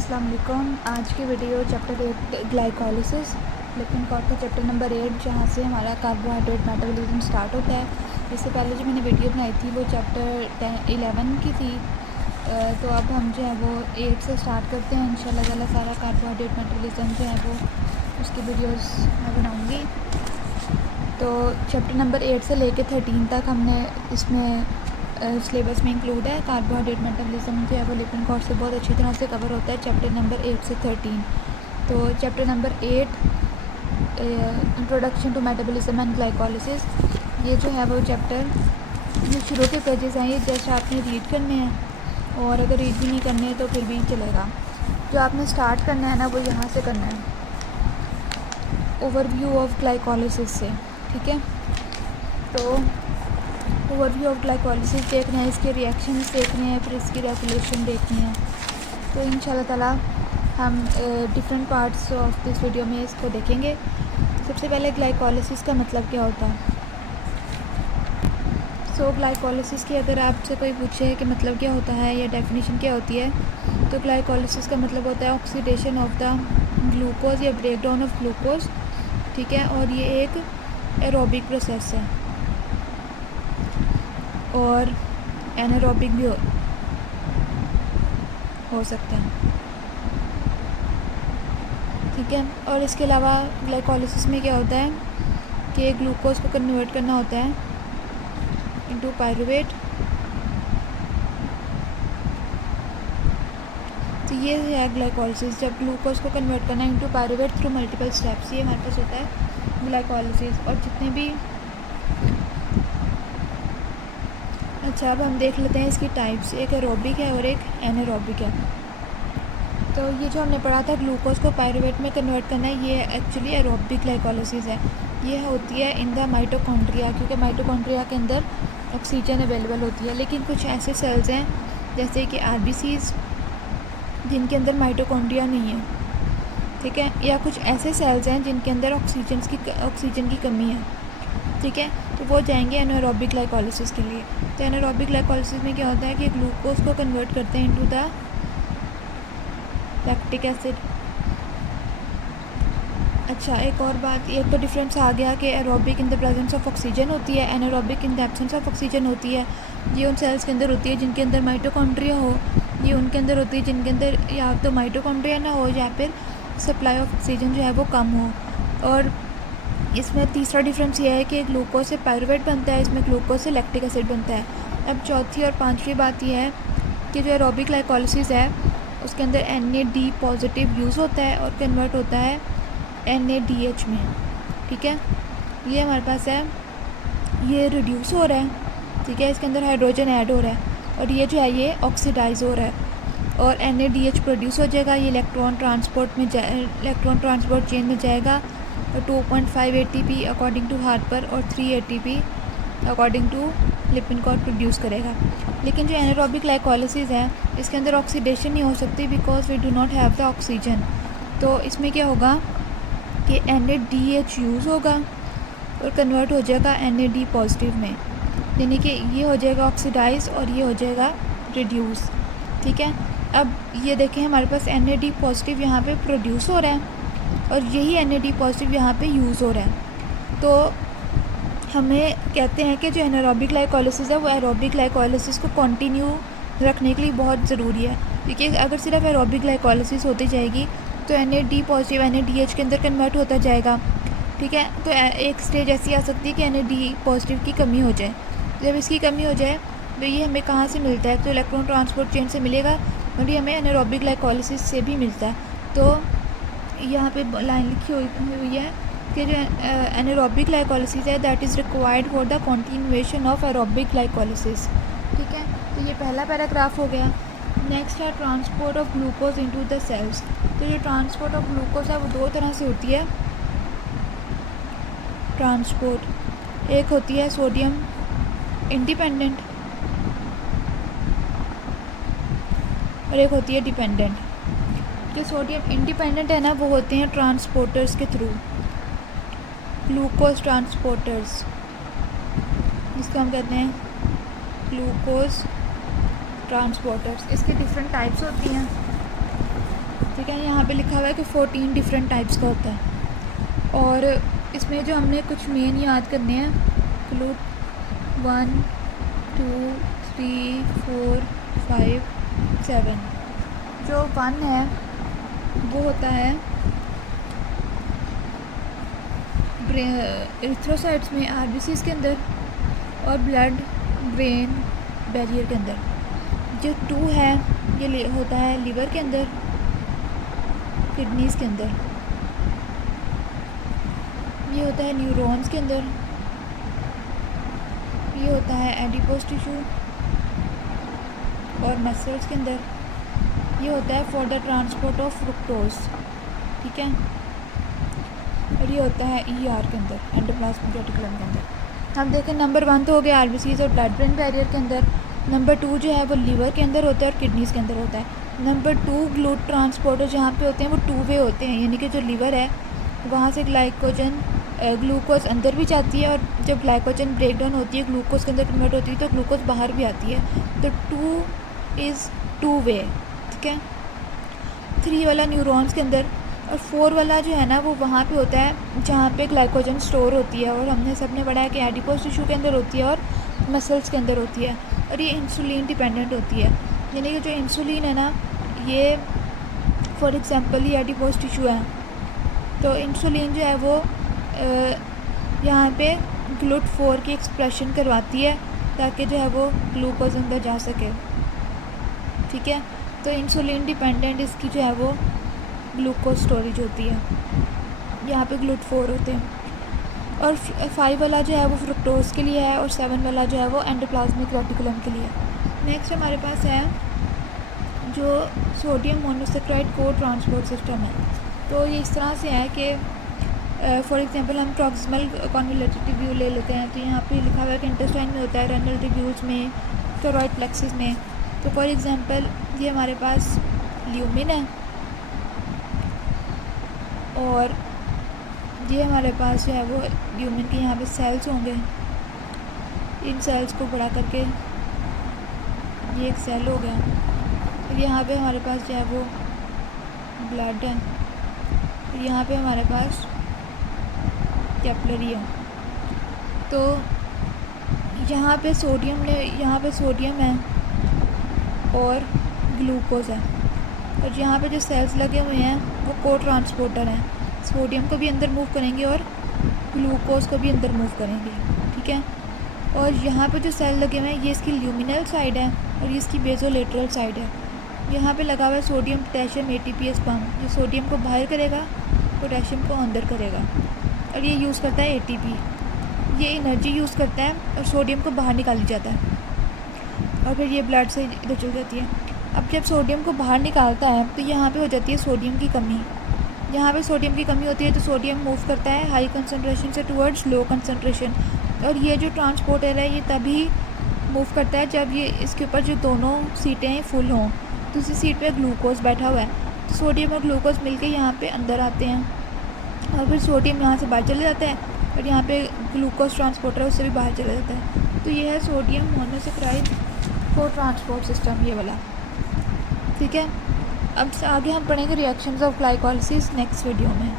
अस्सलाम वालेकुम। आज की video chapter 8 glycolysis Lippincott का चैप्टर नंबर 8 जहाँ से हमारा कार्बोहाइड्रेट मेटाबॉलिज्म स्टार्ट होता है। इससे पहले जो मैंने वीडियो बनाई थी वो चैप्टर 11 की थी। तो अब हम जो है वो 8 से स्टार्ट करते हैं इंशाल्लाह ताला। सारा कार्बोहाइड्रेट मेटाबॉलिज्म जो है वो उसकी वीडियोस मैं बनाऊँगी। तो चैप्टर नंबर 8 से लेके 13 तक हमने इसमें सिलेबस में इंक्लूड है। कार्बोहाइड्रेट मेटाबॉलिज्म जो है वो लिपिड कॉर्ड से बहुत अच्छी तरह से कवर होता है चैप्टर नंबर 8 से 13। तो chapter number 8 introduction to metabolism and glycolysis, ये जो है वो चैप्टर जो शुरू के पेजेस हैं ये जैसे आपने रीड करने हैं, और अगर रीड भी नहीं करने हैं तो फिर भी चलेगा। जो आपने स्टार्ट करना है ना वो यहाँ से करना है, ओवरव्यू ऑफ ग्लाइकोलिसिस से। ठीक है, तो ओवरव्यू ऑफ ग्लाइकोलिसिस देखना है, इसके रिएक्शंस देखने हैं, फिर इसकी रेगुलेशन देखनी है। तो इंशाल्लाह ताला हम different parts of this video में इसको देखेंगे। सबसे पहले ग्लाइकोलिसिस का मतलब क्या होता है। सो ग्लाइकोलिसिस की अगर आपसे कोई पूछे कि मतलब क्या होता है या डेफिनेशन क्या होती है, तो ग्लाइकोलिसिस का मतलब होता है ऑक्सीडेशन ऑफ द ग्लूकोज या ब्रेक डाउन ऑफ ग्लूकोज। ठीक है, और ये एक एरोबिक प्रोसेस है और एनारोबिक भी हो सकते हैं। ठीक है, और इसके अलावा ग्लाइकोलिसिस में क्या होता है कि ग्लूकोज को कन्वर्ट करना होता है इनटू पायरुवेट। तो ये है ग्लाइकोलिसिस, जब ग्लूकोज को कन्वर्ट करना है into pyruvate through multiple steps, ये हमारे पास होता है ग्लाइकोलिसिस। और जितने भी अच्छा, अब हम देख लेते हैं इसकी टाइप्स। एक एरोबिक है और एक एनारोबिक है। तो ये जो हमने पढ़ा था ग्लूकोज को पायरुवेट में कन्वर्ट करना है, ये एक्चुअली एरोबिक ग्लाइकोलिसिस है। ये होती है इन द माइटोकॉन्ड्रिया, क्योंकि माइटोकॉन्ड्रिया के अंदर ऑक्सीजन अवेलेबल होती है। लेकिन कुछ ऐसे सेल्स हैं जैसे कि आरबीसीज जिनके अंदर माइटोकॉन्ड्रिया नहीं है। ठीक है, या कुछ ऐसे सेल्स हैं जिनके अंदर ऑक्सीजन की कमी है। ठीक है, तो वो जाएंगे एनारोबिक ग्लाइकोलिसिस के लिए। तो एनारोबिक ग्लाइकोलिसिस में क्या होता है कि ग्लूकोज को कन्वर्ट करते हैं इनटू द लैक्टिक एसिड। अच्छा, एक और बात, एक तो डिफरेंस आ गया कि aerobic in the presence of oxygen होती है, anaerobic in the absence of oxygen होती है। ये उन सेल्स के अंदर होती है जिनके अंदर माइटोकॉन्ड्रिया हो, ये उनके अंदर होती है जिनके अंदर या तो माइटोकॉन्ड्रिया ना हो या फिर सप्लाई ऑफ ऑक्सीजन जो है वो कम हो। और इसमें तीसरा डिफरेंस ये है कि ग्लूकोज से पायरुवेट बनता है, इसमें ग्लूकोज से लैक्टिक एसिड बनता है। अब चौथी और पांचवी बात यह है कि जो एरोबिक ग्लाइकोलिसिस है उसके अंदर NAD पॉजिटिव यूज़ होता है और कन्वर्ट होता है NADH में। ठीक है, ये हमारे पास है, ये रिड्यूस हो रहा है। ठीक है, इसके अंदर हाइड्रोजन ऐड हो रहा है और ये जो है ये ऑक्सीडाइज हो रहा है और NADH प्रोड्यूस हो जाएगा। ये इलेक्ट्रॉन ट्रांसपोर्ट चेन में जाएगा। 2.5 ATP अकॉर्डिंग टू हार्पर और 3 ATP according to Lippincott produce करेगा। लेकिन जो एनारोबिक ग्लाइकोलिसिस है इसके अंदर ऑक्सीडेशन नहीं हो सकती because we do not have the oxygen. तो इसमें क्या होगा कि NADH यूज़ होगा और कन्वर्ट हो जाएगा NAD पॉजिटिव में, यानी कि ये हो जाएगा ऑक्सीडाइज और ये हो जाएगा रिड्यूस। ठीक है, अब ये देखें हमारे पास NAD पॉजिटिव यहाँ पे प्रोड्यूस हो रहा है और यही NAD पॉजिटिव यहाँ पे यूज़ हो रहा है। तो हमें कहते हैं कि जो एनारोबिक ग्लाइकोलिसिस है वो एरोबिक ग्लाइकोलिसिस को कंटिन्यू रखने के लिए बहुत ज़रूरी है, क्योंकि अगर सिर्फ एरोबिक ग्लाइकोलिसिस होती जाएगी तो NAD पॉजिटिव NADH के अंदर कन्वर्ट होता जाएगा। ठीक है, तो एक स्टेज ऐसी आ सकती है कि NAD पॉजिटिव की कमी हो जाए। जब इसकी कमी हो जाए तो ये हमें कहाँ से मिलता है, तो इलेक्ट्रॉन ट्रांसपोर्ट चेन से मिलेगा और ये हमें एनारोबिक ग्लाइकोलिसिस से भी मिलता है। तो यहाँ पे लाइन लिखी हुई है कि जो एनारोबिक ग्लाइकोलिसिस है that is required for the continuation of aerobic glycolysis. ठीक है, तो ये पहला पैराग्राफ हो गया। नेक्स्ट है transport of glucose into the cells. तो ये ट्रांसपोर्ट ऑफ ग्लूकोज है वो दो तरह से होती है ट्रांसपोर्ट। एक होती है सोडियम इंडिपेंडेंट और एक होती है डिपेंडेंट। जो सोडियम इंडिपेंडेंट है ना वो होते हैं ट्रांसपोर्टर्स के थ्रू, ग्लूकोज ट्रांसपोर्टर्स, जिसको हम कहते हैं ग्लूकोज ट्रांसपोर्टर्स। इसके डिफरेंट टाइप्स होती हैं। ठीक है। यहाँ पे लिखा हुआ है कि 14 डिफरेंट टाइप्स का होता है, और इसमें जो हमने कुछ मेन याद करने हैं, ग्लूट 1 2 3 4 5 7। जो 1 है वो होता है एरिथ्रोसाइट्स में, आरबीसीज के अंदर, और ब्लड ब्रेन बैरियर के अंदर। जो 2 है ये होता है लिवर के अंदर, किडनीज़ के अंदर। ये होता है न्यूरॉन्स के अंदर। ये होता है एडिपोज टिश्यू और मसल्स के अंदर। ये होता है for the transport of fructose, ठीक है। और ये होता है ईआर के अंदर, एंडोप्लाज्मिक रेटिकुलम के अंदर। हम देखें नंबर 1 तो हो गया आरबीसीज और ब्लड ब्रेन बैरियर के अंदर। नंबर 2 जो है वो लीवर के अंदर होता है और किडनीज़ के अंदर होता है। नंबर 2 ग्लूट ट्रांसपोर्टर जहाँ पे होते हैं वो 2 वे होते हैं, यानी कि जो लीवर है वहाँ से ग्लूकोज अंदर भी जाती है, और जब ग्लाइकोजन ब्रेक डाउन होती है ग्लूकोज के अंदर कन्वर्ट होती है तो ग्लूकोज बाहर भी आती है। तो 2 इज़ 2 वे, ठीक है। 3 वाला न्यूरॉन्स के अंदर, और 4 वाला जो है ना वो वहाँ पे होता है जहाँ पे ग्लाइकोजन स्टोर होती है, और हमने सबने पढ़ा है कि एडिपोज टिश्यू के अंदर होती है और मसल्स के अंदर होती है। और ये इंसुलिन डिपेंडेंट होती है, यानी कि जो इंसुलिन है ना ये फॉर एग्जांपल ये एडिपोज टिश्यू है, तो इंसुलिन जो है वो यहाँ पे GLUT4 की एक्सप्रेशन करवाती है ताकि जो है वो ग्लूकोज अंदर जा सके, ठीक है। तो इंसुलिन डिपेंडेंट इसकी जो है वो ग्लूकोज स्टोरेज होती है, यहाँ पे GLUT4 होते हैं। और 5 वाला जो है वो फ्रुक्टोज के लिए है, और 7 वाला जो है वो एंडोप्लाज्मिक रेटिकुलम के लिए है। नेक्स्ट हमारे पास है जो सोडियम मोनोसेक्राइड को ट्रांसपोर्ट सिस्टम है। तो ये इस तरह से है कि फॉर एग्जांपल हम प्रॉक्सिमल कॉन्वोल्यूटिव ट्यूब्यूल ले लेते हैं, तो यहाँ पे लिखा हुआ है कि इंटेस्टाइन में होता है, रेनल ट्यूब्यूल्स में, स्टेरॉइड प्लेक्सिस में। तो फॉर एग्जांपल ये हमारे पास ल्यूमिन है, और ये हमारे पास जो है वो ल्यूमिन के यहाँ पे सेल्स होंगे। इन सेल्स को बड़ा करके ये एक सेल हो गया। फिर यहाँ पे हमारे पास जो है वो ब्लड है, फिर यहाँ पे हमारे पास कैपिलरी है। तो यहाँ पे सोडियम है और ग्लूकोज है, और यहाँ पे जो सेल्स लगे हुए हैं वो को ट्रांसपोर्टर हैं, सोडियम को भी अंदर मूव करेंगे और ग्लूकोज को भी अंदर मूव करेंगे, ठीक है। और यहाँ पे जो सेल लगे हुए हैं ये इसकी ल्यूमिनल साइड है और ये इसकी बेसोलेटरल साइड है। यहाँ पे लगा हुआ है सोडियम पोटेशियम ATPase पम्प, ये सोडियम को बाहर करेगा, पोटेशियम को अंदर करेगा, और ये यूज़ करता है ATP, ये एनर्जी यूज़ करता है और सोडियम को बाहर निकाली जाता है, और फिर ये ब्लड से इधर चल जाती है। अब जब सोडियम को बाहर निकालता है तो यहाँ पे हो जाती है सोडियम की कमी। यहाँ पे सोडियम की कमी होती है तो सोडियम मूव करता है हाई कंसनट्रेशन से टुवर्ड्स लो कंसनट्रेशन, और ये जो ट्रांसपोर्टर है ये तभी मूव करता है जब ये इसके ऊपर जो दोनों सीटें फुल हों। दूसरी सीट पे ग्लूकोज बैठा हुआ है, तो सोडियम और ग्लूकोज मिलके यहाँ पे अंदर आते हैं, और फिर सोडियम यहाँ से बाहर चले जाता है, और यहाँ पे ग्लूकोज ट्रांसपोर्टर है उससे भी बाहर चला जाता है। तो ये है सोडियम मोनोसेक्राइड को ट्रांसपोर्ट सिस्टम, ये वाला, ठीक है। अब आगे हम पढ़ेंगे reactions of glycolysis next video में।